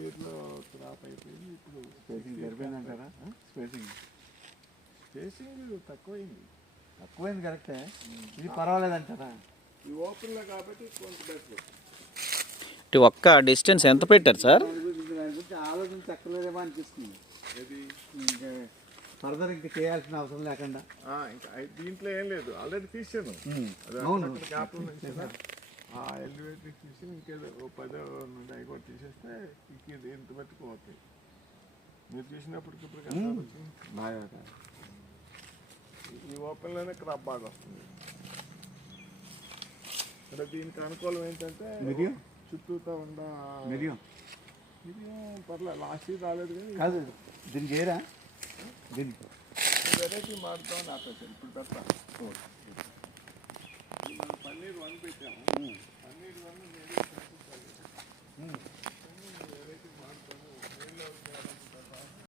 ఇయర్లో క్రాప్ అయిపోయింది. ఇప్పుడు స్పేసింగ్ సరిపోయిందంటారా? స్పేసింగ్ తక్కువైంది కరెక్టే. ఇది పర్వాలేదంటారా? ఈ ఓపెన్లో కాబట్టి కొంచెం బెటర్. ఒక్క డిస్టెన్స్ ఎంత పెట్టారు సార్? దాని గురించి ఆలోచించక్కర్లేదేమో అనిపిస్తుంది. ఇది ఇంకా ఫర్దర్ ఇంకా చేయాల్సిన అవసరం లేకుండా ఇంకా దీంట్లో ఏం లేదు, ఆల్రెడీ తీసాను. అవును. క్యాప్లో నుంచి ఆ ఎలివేటర్ తీసి ఇంకేదో 10 నుండి అవి కూడా తీసేస్తే ఇది ఎంత పెట్టుకోవచ్చు. మీరు చూసినప్పటికి ఇప్పుడు బాగా ఈ ఓపెన్లోనే క్రాప్ బాగా వస్తుంది. అంటే దీనికి అనుకూలం ఏంటంటే చుట్టూతో ఉన్న మిరియం ఇది పర్లేదు, లాస్ట్ ఇయర్ రాలేదు కానీ కాదు. దీనికి ఏరా దీనికి వెరైటీ మారుతామని ఆపేసాను. ఇప్పుడు పెడతా. పన్నీర్ 1 పెట్టాము. పన్నీర్ 1